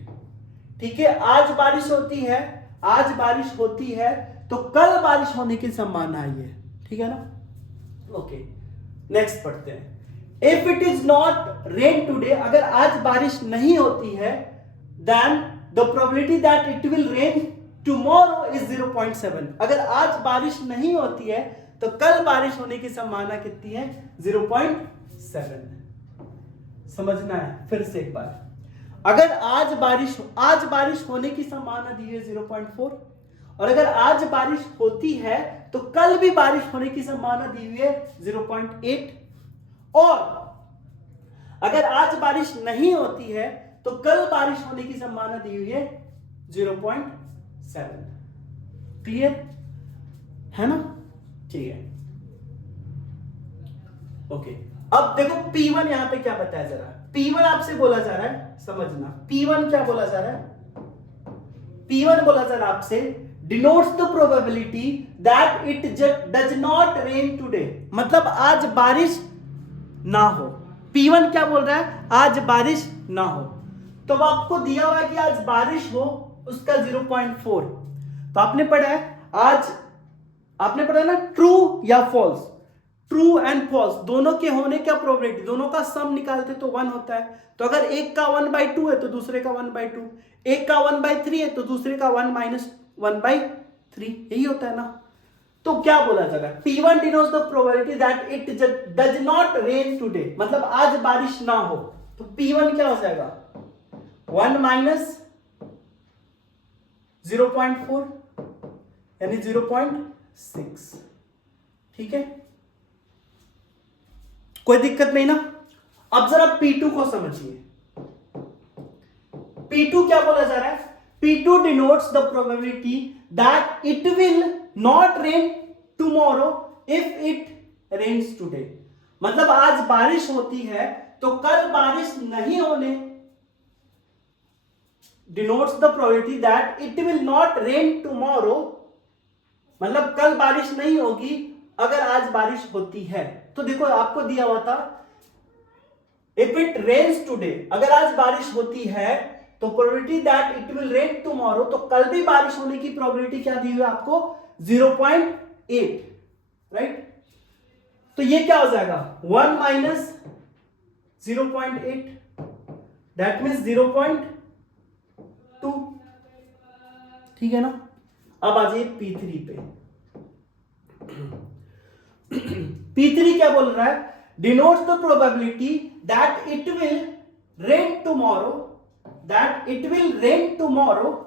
ठीक है, आज बारिश होती है, आज बारिश होती है तो कल बारिश होने की संभावना आई है, ठीक है ना। ओके, नेक्स्ट पढ़ते हैं। If it is not rain today, अगर आज बारिश नहीं होती है, then the probability that it will rain tomorrow is 0.7। अगर आज बारिश नहीं होती है तो कल बारिश होने की संभावना कितनी है? 0.7। समझना है फिर से एक बार। अगर आज बारिश होने की संभावना दी है 0.4, और अगर आज बारिश होती है तो कल भी बारिश होने की संभावना दी हुई है 0.8, और अगर आज बारिश नहीं होती है तो कल बारिश होने की संभावना दी हुई है 0.7। क्लियर है ना? ठीक है, ओके। अब देखो P1 यहां पे क्या बताया जा रहा है। P1 आपसे बोला जा रहा है, समझना, P1 क्या बोला जा रहा है? P1 बोला जा रहा है आपसे, denotes the probability that it does not rain today, मतलब आज बारिश ना हो। P1 क्या बोल रहा है? आज बारिश ना हो। तो अब आपको दिया हुआ है कि आज बारिश हो, उसका 0.4। तो आपने पढ़ा है, आज आपने पढ़ा ना, ट्रू या फॉल्स, ट्रू एंड फॉल्स दोनों के होने का प्रोबेबिलिटी, दोनों का सम निकालते तो 1 होता है। तो अगर एक का 1/2 है तो दूसरे का 1/2, एक का 1/3 है तो दूसरे का 1 - 1/3, यही होता है ना। तो क्या बोला जाएगा? P1 denotes the probability that it does not rain today, मतलब आज बारिश ना हो। तो P1 क्या हो जाएगा? 1 - 0.4 यानी 0.6। ठीक है, कोई दिक्कत नहीं ना। अब जरा P2 को समझिए। P2 क्या बोला जा रहा है? P2 denotes the probability that it will not rain tomorrow if it rains today, मतलब आज बारिश होती है तो कल बारिश नहीं होने, denotes the probability that it will not rain tomorrow, मतलब कल बारिश नहीं होगी अगर आज बारिश होती है। तो देखो आपको दिया हुआ था, इफ इट रेन्स टुडे, अगर आज बारिश होती है तो probability that it will rain tomorrow, तो कल भी बारिश होने की प्रोबेबिलिटी क्या दी हुई है आपको? 0.8, राइट। तो ये क्या हो जाएगा? 1 - 0.8, दैट मीन्स 0.2। ठीक है ना। अब आ जाइए P3 पे। P3 क्या बोल रहा है? denotes the probability that it will rain tomorrow, that it will rain tomorrow,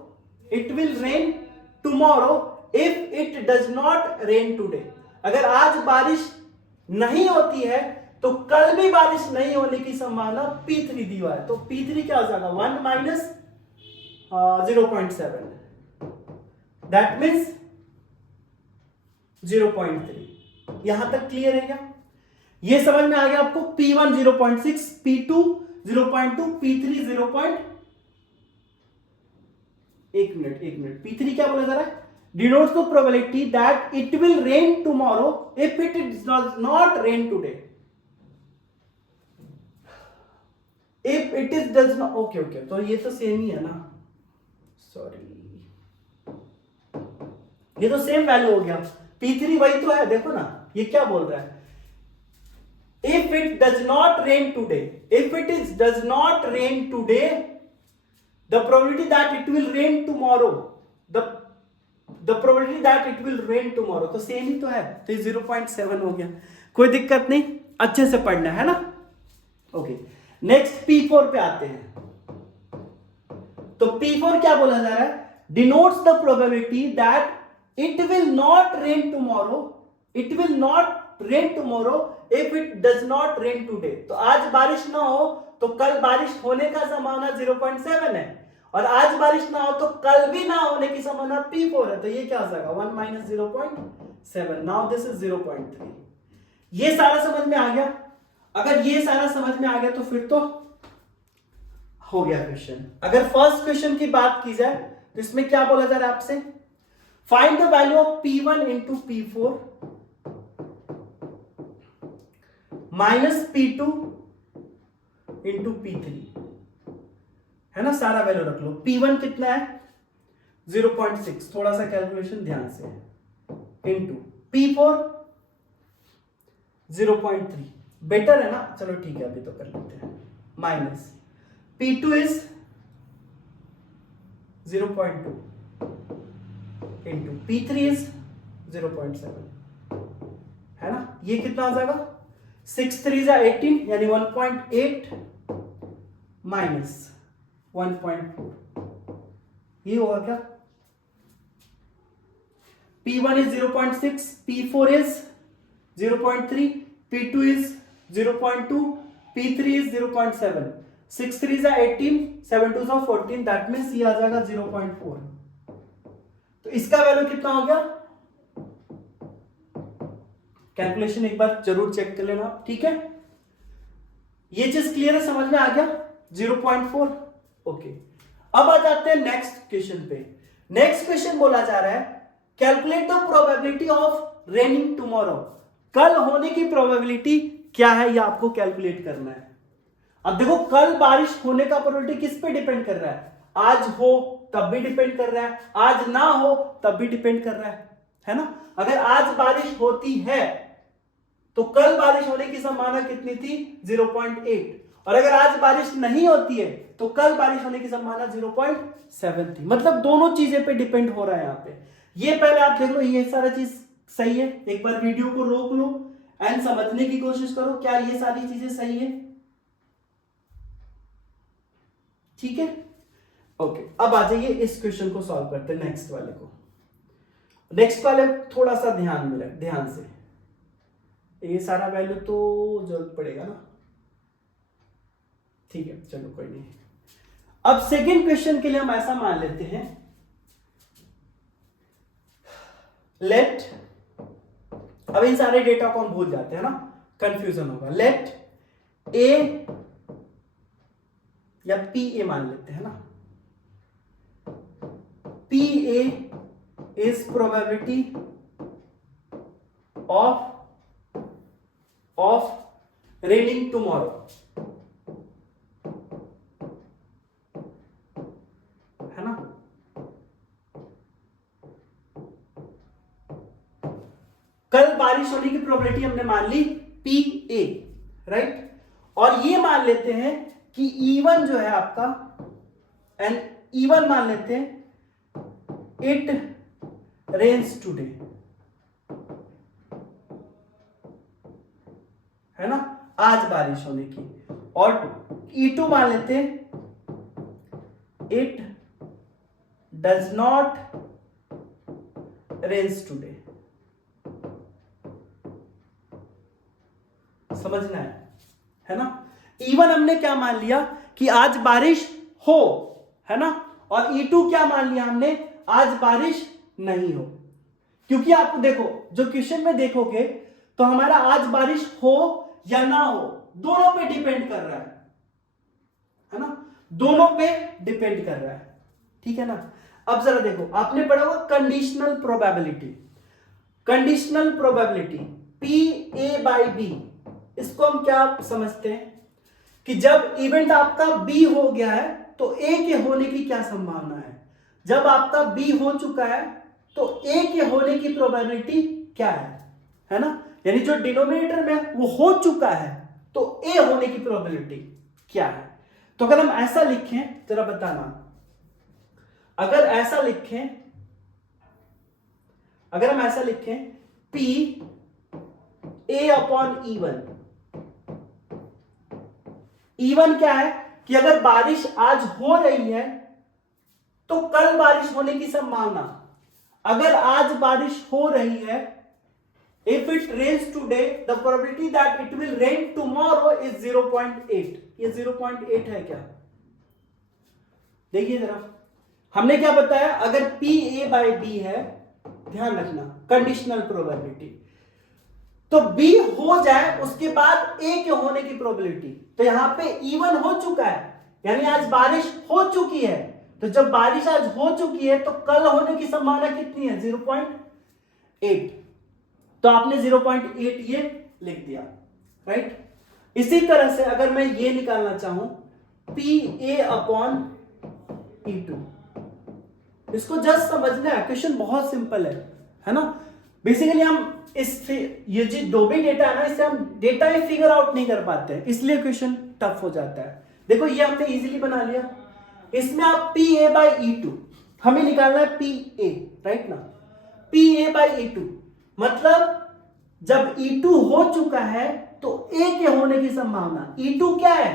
it will rain tomorrow if it does not rain today, अगर आज बारिश नहीं होती है तो कल भी बारिश नहीं होने की संभावना P3 दी हुआ है। तो P3 क्या हो जाएगा? 1 - 0.7। That means 0.3। यहां तक क्लियर है क्या? ये समझ में आ गया आपको? P1 0.6, P2 0.2, P3 0. एक मिनट P3 क्या बोला जा रहा है? Denotes the probability that it will rain tomorrow if it does not rain today. If it is does not, okay, तो ये तो सेम ही है ना, सॉरी, ये तो सेम वैल्यू हो गया। P3 वही तो है, देखो ना ये क्या बोल रहा है, if it does not rain today, if it is does not rain today, the probability that it will rain tomorrow, the probability that it will rain tomorrow, तो सेम ही तो है, तो 0.7 हो गया। कोई दिक्कत नहीं, अच्छे से पढ़ना है ना। ओके, नेक्स्ट P4 पे आते हैं। तो P4 क्या बोला जा रहा है? denotes the probability that it will not rain tomorrow, it will not rain tomorrow if it does not rain today। तो आज बारिश ना हो तो कल बारिश होने का संभावना 0.7 है, और आज बारिश ना हो तो कल भी ना होने की संभावना P4 है, तो ये क्या हो जाएगा 1 - 0.7। Now this is 0.3। ये सारा समझ में आ गया? अगर ये सारा समझ में आ गया तो फिर तो हो गया क्वेश्चन। अगर फर्स्ट क्वेश्चन की बात की जाए तो इसमें क्या बोला जा रहा है आपसे? Find the value of P1 into P4 minus P2 into P3, है ना, सारा वैल्यू रख लो। P1 कितना है? 0.6, थोड़ा सा कैलकुलेशन ध्यान से, इंटू P4 0.3, बेटर है ना, चलो ठीक है अभी तो कर लेते हैं, minus P2 is 0.2 into P3 is 0.7, है ना। ये कितना आ जाएगा? 6 3 जा 18, यानी 1.8 माइनस 1.4, ये होगा क्या? P1 is 0.6, P4 is 0.3, P2 is 0.2, P3 is 0.7, 6 3 जा 18, 7 2 जा 14, दैट मीन्स ये आ जाएगा 0.4। तो इसका वैल्यू कितना हो गया? कैलकुलेशन एक बार जरूर चेक कर लेना, ठीक है। ये चीज क्लियर है, समझ में आ गया? 0.4। ओके, अब आ जाते हैं नेक्स्ट क्वेश्चन पे। नेक्स्ट क्वेश्चन बोला जा रहा है calculate the probability of raining tomorrow. कल होने की प्रोबेबिलिटी क्या है, ये आपको कैलकुलेट करना है। अब देखो, कल बारिश होने का प्रोबेबिलिटी किस पे डिपेंड कर रहा है? आज हो तब भी डिपेंड कर रहा है, आज ना हो तब भी डिपेंड कर रहा है ना। अगर आज बारिश होती है तो कल बारिश होने की संभावना कितनी थी? 0.8, और अगर आज बारिश नहीं होती है तो कल बारिश होने की संभावना 0.7 थी। मतलब दोनों चीजें पे डिपेंड हो रहा है यहाँ पे। ये पहले आप देख लो, ये सारा चीज सही है। एक बार वीडियो को रोक लो एंड समझने की कोशिश करो, क्या ये सारी चीजें सही है? ठीक है, ओके। अब आ जाइए इस क्वेश्चन को सॉल्व करते हैं, नेक्स्ट वाले को। नेक्स्ट वाले थोड़ा सा ध्यान मिले, ध्यान से, ये सारा वैल्यू तो जरूरत पड़ेगा ना, ठीक है, चलो कोई नहीं। अब सेकेंड क्वेश्चन के लिए हम ऐसा मान लेते हैं, लेट, अब इन सारे डेटा को हम भूल जाते हैं ना, कंफ्यूजन होगा। लेट ए या पी ए मान लेते हैं ना, P A is probability of raining tomorrow, है ना। कल बारिश होने की प्रोबेबिलिटी हमने मान ली पी ए, राइट। और ये मान लेते हैं कि E1 जो है आपका, एंड E1 मान लेते हैं इट रेन्स टुडे, है ना, आज बारिश होने की। और E2 मान लेते हैं it does not rains today. समझना है ना। E1 हमने क्या मान लिया कि आज बारिश हो, है ना, और E2 क्या मान लिया हमने, आज बारिश नहीं हो। क्योंकि आप देखो जो क्वेश्चन में देखोगे तो हमारा आज बारिश हो या ना हो दोनों पे डिपेंड कर रहा है ना, दोनों पे डिपेंड कर रहा है, ठीक है ना। अब जरा देखो, आपने पढ़ा होगा conditional probability. Conditional probability P A by B, इसको हम क्या समझते हैं कि जब इवेंट आपका बी हो गया है तो ए के होने की क्या संभावना है। जब आपका बी हो चुका है तो ए के होने की प्रोबेबिलिटी क्या है ना। यानी जो डिनोमिनेटर में वो हो चुका है तो ए होने की प्रोबेबिलिटी क्या है। तो अगर हम ऐसा लिखें, जरा बताना, अगर हम ऐसा लिखें P A अपॉन E1 क्या है कि अगर बारिश आज हो रही है तो कल बारिश होने की संभावना, अगर आज बारिश हो रही है, if it rains today the probability that it will rain tomorrow is 0.8। ये 0.8 है क्या, देखिए जरा, हमने क्या बताया, अगर P A बाई B है, ध्यान रखना कंडीशनल प्रोबेबिलिटी, तो B हो जाए उसके बाद A के होने की प्रोबेबिलिटी, तो यहां पे E1 हो चुका है यानी आज बारिश हो चुकी है, तो जब बारिश आज हो चुकी है तो कल होने की संभावना कितनी है 0.8, तो आपने 0.8 ये लिख दिया, राइट। इसी तरह से अगर मैं ये निकालना चाहूं PA अपॉन E2, इसको जस्ट समझना है, क्वेश्चन बहुत सिंपल है ना। बेसिकली हम ये जो भी डेटा है ना, इससे हम डेटा ही फिगर आउट नहीं कर पाते हैं, इसलिए क्वेश्चन टफ हो जाता है। देखो ये हमने इजीली बना लिया, इसमें आप PA बाई E2 हमें निकालना है PA, राइट ना। PA बाई E2 मतलब जब E2 हो चुका है तो A के होने की संभावना, E2 क्या है,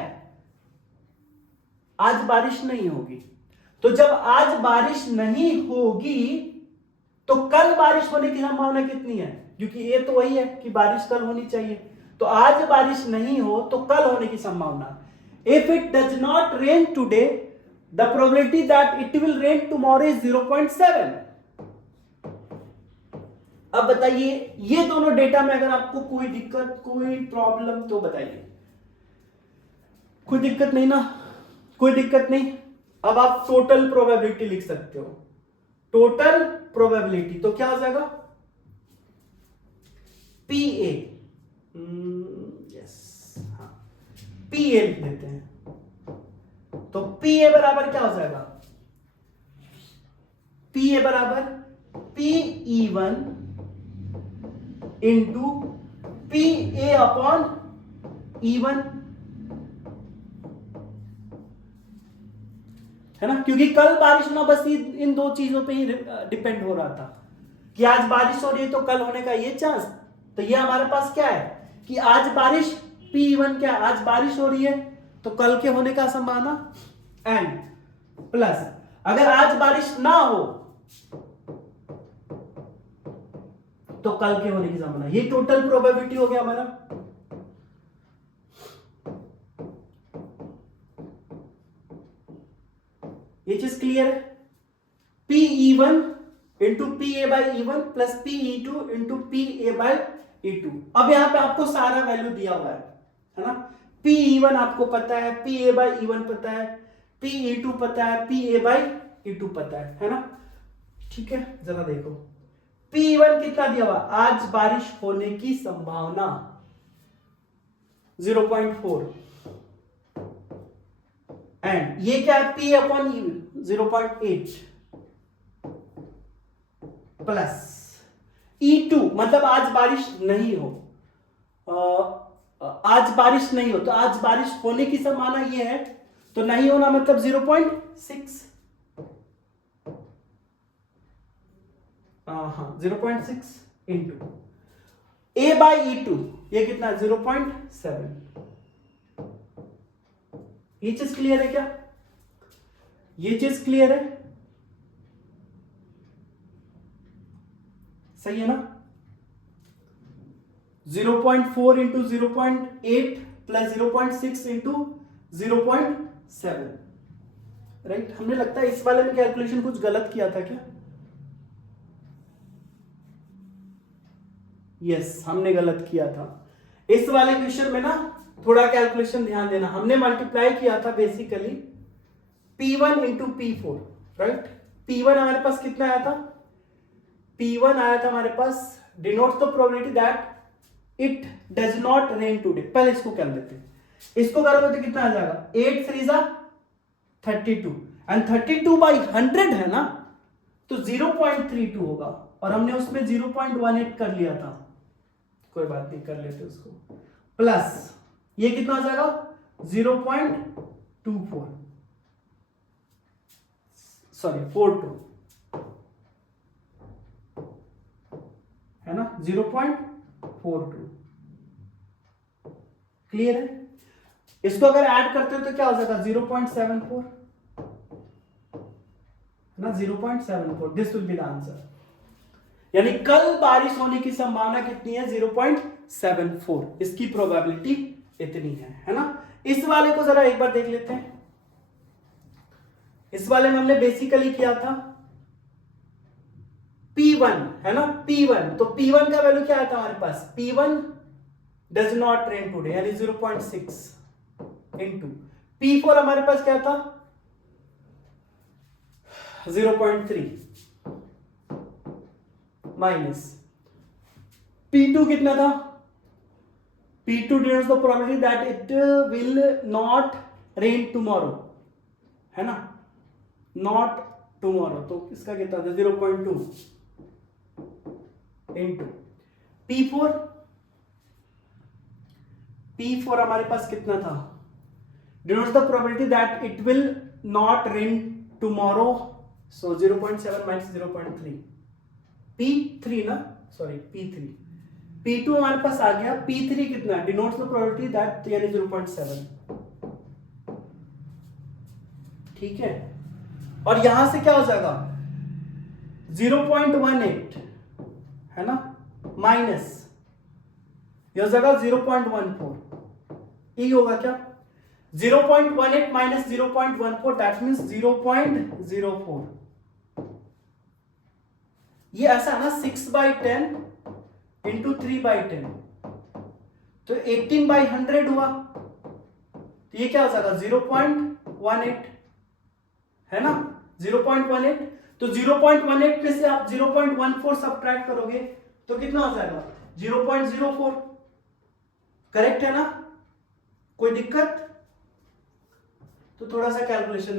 आज बारिश नहीं होगी, तो जब आज बारिश नहीं होगी तो कल बारिश होने की संभावना कितनी है, क्योंकि ये तो वही है कि बारिश कल होनी चाहिए, तो आज बारिश नहीं हो तो कल होने की संभावना, if it does not rain today the probability that it will rain tomorrow is 0.7। अब बताइए ये दोनों डेटा में अगर आपको कोई दिक्कत, कोई प्रॉब्लम तो बताइए। कोई दिक्कत नहीं ना, कोई दिक्कत नहीं। अब आप टोटल प्रोबेबिलिटी लिख सकते हो, टोटल प्रोबेबिलिटी तो क्या हो जाएगा PA, यस हाँ PA लिख देते हैं, तो PA बराबर क्या हो जाएगा, PA बराबर PE1 into PA upon E1, है ना, क्योंकि कल बारिश होना बस इन दो चीजों पे ही डिपेंड हो रहा था कि आज बारिश हो रही है तो कल होने का ये चांस, तो ये हमारे पास क्या है कि आज बारिश P1 क्या, आज बारिश हो रही है तो कल के होने का संभावना, एंड प्लस अगर आज बारिश ना हो तो कल के होने की संभावना, ये टोटल प्रोबेबिलिटी हो गया हमारा। ये चीज क्लियर है, PE1 into PA by E1 plus PE2 into PA by E2। अब यहां पे आपको सारा वैल्यू दिया हुआ है ना, PE1 आपको पता है, PA बाई E1 पता है, PE2 पता है, PA बाई E2 पता है ना, ठीक है। जरा देखो PE1 कितना दिया हुआ, आज बारिश होने की संभावना 0.4, एंड ये क्या है P upon E 0.8 plus E2 मतलब आज बारिश नहीं हो, आज बारिश नहीं हो तो आज बारिश होने की संभावना ये है, तो नहीं होना मतलब 0.6, हाँ 0.6 इंटू A बाई E2 ये कितना 0.7। ये चीज क्लियर है क्या, ये चीज क्लियर है, सही है ना। 0.4 इंटू 0.8 प्लस 0.6 इंटू 0.7, राइट। हमने लगता है इस वाले में कैलकुलेशन कुछ गलत किया था क्या, यस, हमने गलत किया था इस वाले क्वेश्चन में ना। थोड़ा कैलकुलेशन ध्यान देना, हमने मल्टीप्लाई किया था basically P1 into P4, right. P1 हमारे पास कितना आया था, P1 आया था हमारे पास, denotes the probability that it does not rain today. पहले इसको कर लेते हैं, इसको करोगे तो कितना आ जाएगा, 8 3 32 एंड 32 बाई 100 है ना, तो 0.32 होगा, और हमने उसमें 0.18 कर लिया था, कोई बात नहीं, कर लेते उसको, प्लस ये कितना आ जाएगा 0.24 सॉरी 42 है ना, 0.42। क्लियर है। इसको अगर ऐड करते हो तो क्या हो जाएगा 0.74 ना, 0.74। This will be the answer. यानी कल बारिश होने की संभावना कितनी है, 0.74। इसकी प्रोबेबिलिटी इतनी है ना। इस वाले को जरा एक बार देख लेते हैं। इस वाले में हमने बेसिकली किया था P1 है ना, P1, तो P1 का वैल्यू क्या आया था हमारे पास, P1 does not rain today यानी 0.6 इंटू P4 हमारे पास क्या था 0.3 माइनस P2 कितना था, P2 denotes the probability that it will not rain tomorrow है ना, not tomorrow, तो इसका कितना था 0.2 इंटू P4 हमारे पास कितना था, denotes the probability that it will not rain tomorrow, so 0.7 minus 0.3 P3 ना, सॉरी P2 हमारे पास आ गया, P3 कितना, denotes the probability that यानी 0.7, ठीक है। और यहां से क्या हो जाएगा 0.18 है ना, माइनस ये हो जाएगा 0.14, ये होगा क्या 0.18 माइनस 0.14 दैट मींस 0.04। ये ऐसा है ना 6/10 इंटू 3/10, तो 18/100 हुआ, तो ये क्या हो जाएगा 0.18 है ना, 0.18। तो 0.18 में से आप 0.14 सब्ट्रैक्ट करोगे तो कितना हो जाएगा 0.04, करेक्ट है ना, कोई दिक्कत, तो थोड़ा सा कैलकुलेशन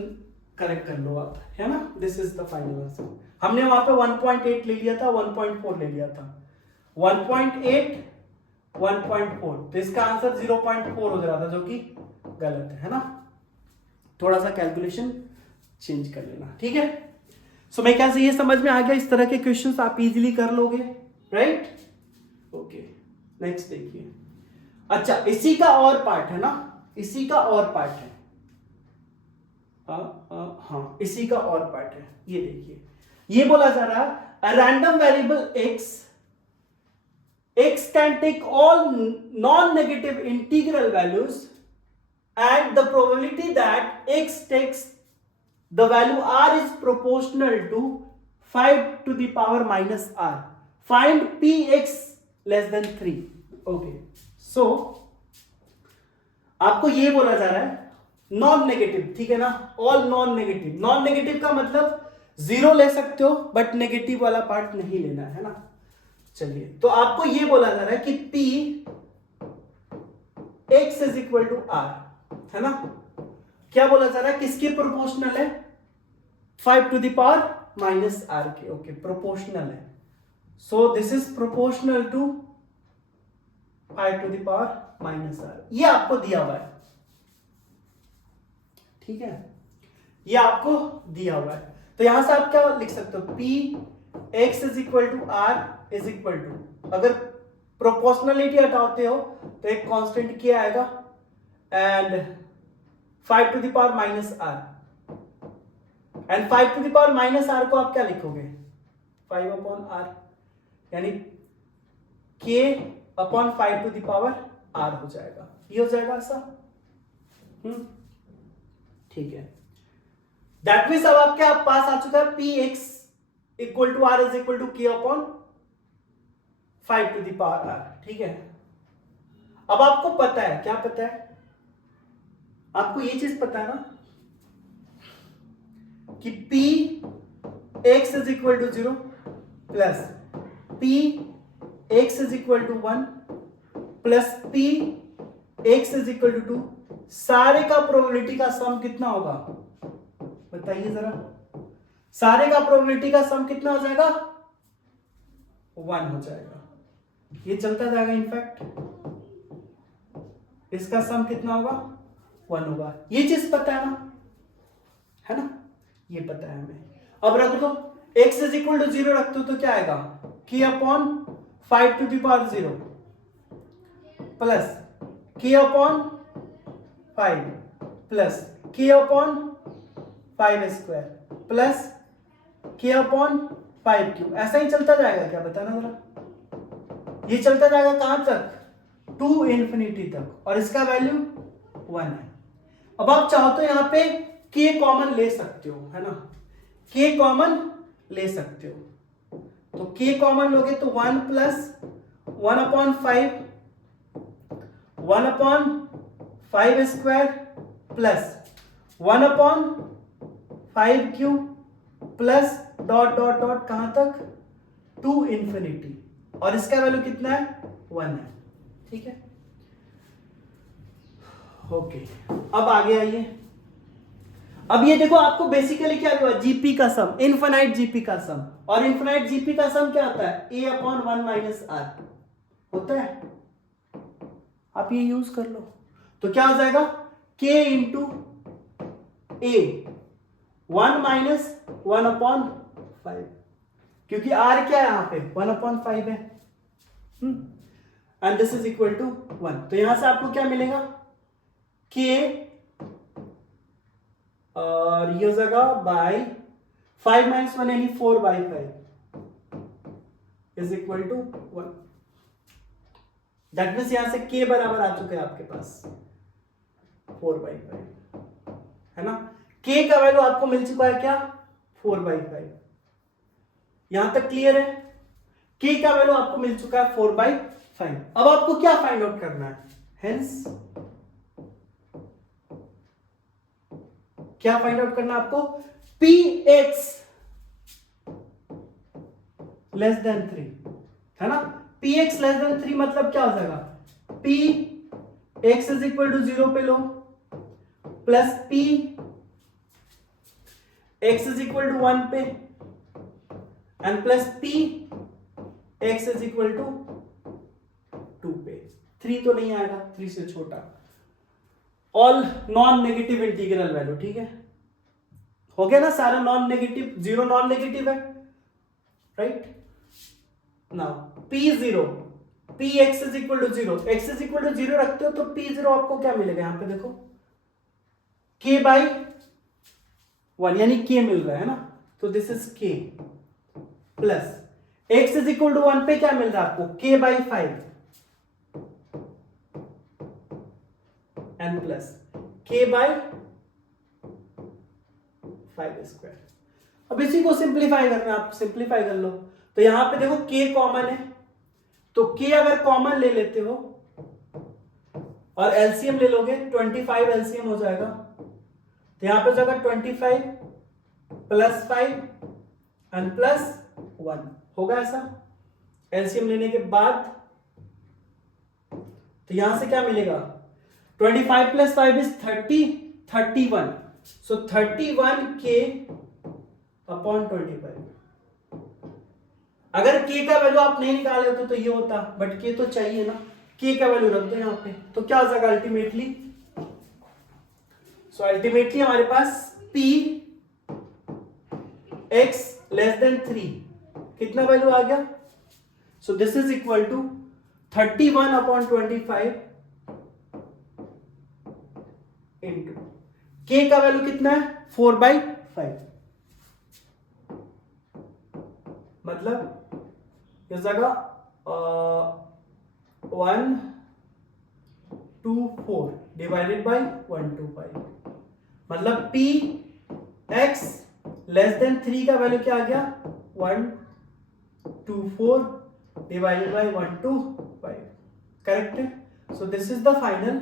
करेक्ट कर लो आप, है ना। This is the final answer. हमने वहां पे 1.8 ले लिया था, 1.4 ले लिया था, 1.8 1.4, तो इसका आंसर 0.4 हो रहा था, जो कि गलत है ना। थोड़ा सा कैलकुलेशन चेंज कर लेना, ठीक है। सो मैं क्या से ये समझ में आ गया, इस तरह के क्वेश्चंस आप इजीली कर लोगे, राइट। ओके, नेक्स्ट देखिए। अच्छा, इसी का और पार्ट है ना, इसी का और पार्ट है, हाँ इसी का और पार्ट है। ये देखिए, ये बोला जा रहा है a random variable x can take all non-negative integral values and the probability that x takes the value r is proportional to 5 to the power minus r. Find px less than 3. Okay, so आपको ये बोला जा रहा है non negative, ठीक है ना, all non negative. Non negative का मतलब 0 ले सकते हो बट नेगेटिव वाला पार्ट नहीं लेना है ना। चलिए, तो आपको ये बोला जा रहा है कि p x is equal to r है ना। क्या बोला जा रहा है, किसके प्रोपोर्शनल है, 5 to the power minus r के। ओके, प्रोपोर्शनल है, so this is proportional to 5 to the power minus r। ये आपको दिया हुआ है, ठीक है, ये आपको दिया हुआ है। तो यहां से आप क्या लिख सकते हो, p x is equal to r is equal to, अगर प्रोपोर्शनलिटी हटाते हो तो एक कांस्टेंट क्या आएगा and 5 to the power minus r, and 5 to the power minus r को आप क्या लिखोगे 5 अपॉन r, यानी k upon 5 to the power r हो जाएगा। ये हो जाएगा ऐसा, ठीक है। दैट मीन्स अब आपके पास आ चुका है P X equal to R is equal to K upon 5 to the power r, ठीक है। अब आपको पता है, क्या पता है आपको, ये चीज पता है ना कि p x is equal to 0 plus p x is equal to 1 plus p x is equal to 2, सारे का प्रोबेबिलिटी का सम कितना होगा बताइए जरा। सारे का प्रोबेबिलिटी का सम कितना हो जाएगा 1 हो जाएगा, ये चलता जाएगा। इनफैक्ट इसका सम कितना होगा 1 होगा, ये चीज पता है ना, ये पता है हमें। अब रख दो x इज इक्वल टू 0 रख दो तो क्या आएगा k upon 5 to the power 0 plus k upon 5 plus k upon 5 square plus k upon 5 cube, ऐसा ही चलता जाएगा क्या बताना जरा। ये चलता जाएगा कहां तक, टू इंफिनिटी तक, और इसका वैल्यू 1 है। अब आप चाहो तो यहां पे k कॉमन ले सकते हो, है ना, k कॉमन ले सकते हो। तो k कॉमन लोगे तो 1 plus 1 upon 5 1 upon 5 square plus 1 upon 5 cube plus dot dot dot कहां तक, टू इंफिनिटी, और इसका वैल्यू कितना है 1 है, ठीक है। ओके, अब आगे आइए। अब ये देखो आपको बेसिकली क्या हुआ, जीपी का सम, इनफाइनाइट जीपी का सम, और इनफाइनाइट जीपी का सम क्या होता है a अपॉन 1 माइनस आर होता है, आप ये यूज कर लो। तो क्या हो जाएगा k into a 1 minus 1 upon 5, क्योंकि r क्या है यहां पे 1 अपॉन 5 है, and this is equal to 1। तो यहां से आपको क्या मिलेगा k, और ये हो जाएगा बाई 5 माइनस 1 यानी 4 by 5 is equal to 1। That means यहां से k बराबर आ चुका है आपके पास 4 बाई 5, है ना। k का वैल्यू आपको मिल चुका है क्या 4 बाई 5, यहां तक क्लियर है। k का वैल्यू आपको मिल चुका है 4 बाई 5। अब आपको क्या फाइंड आउट करना है, हेंस क्या फाइंड आउट करना है आपको, px लेस देन 3, है ना। px लेस देन 3 मतलब क्या हो जाएगा, px इज इक्वल टू 0 पे लो plus p x is equal to 1 पे and plus p x is equal to 2 पे। 3 तो नहीं आएगा, 3 से छोटा, all non negative integral value, ठीक है। हो गया ना सारा नॉन नेगेटिव, 0 नॉन नेगेटिव है, right. Now p0 px is equal to 0, x is equal to 0 रखते हो तो p0 आपको क्या मिलेगा, यहां पे देखो k बाई 1 यानी k मिल रहा है ना, तो this is k plus x is equal to 1 पे क्या मिल रहा है आपको k by 5 and plus k by 5 square. अब इसी को सिंप्लीफाई करना है, आप सिंप्लीफाई कर लो। तो यहां पे देखो k कॉमन है, तो k अगर कॉमन ले लेते हो और एलसीएम ले लोगे 25 एलसीएम हो जाएगा, तो यहां पे हो जाएगा 25 प्लस 5 एंड प्लस 1 होगा ऐसा एलसीएम लेने के बाद। तो यहां से क्या मिलेगा 25 plus 5 is 31, so 31k upon 25। अगर k का वैल्यू आप नहीं निकाले होते तो ये होता, बट k तो चाहिए ना, k का वैल्यू रख दो यहां पे, तो क्या हो जाएगा अल्टीमेटली, सो अल्टीमेटली हमारे पास p x लेस देन 3 कितना वैल्यू आ गया, so this is equal to 31 upon 25 into k का वैल्यू कितना है 4 बाई 5, मतलब इस जगह 124 डिवाइडेड बाई 125, मतलब p x लेस देन 3 का वैल्यू क्या आ गया 124 divided by 1 to 5. Correct? So this is the final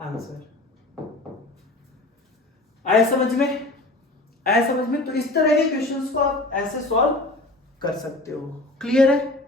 answer. आया समझ में? आया समझ में? तो इस तरह के क्वेश्चंस को आप ऐसे सॉल्व कर सकते हो. क्लियर है?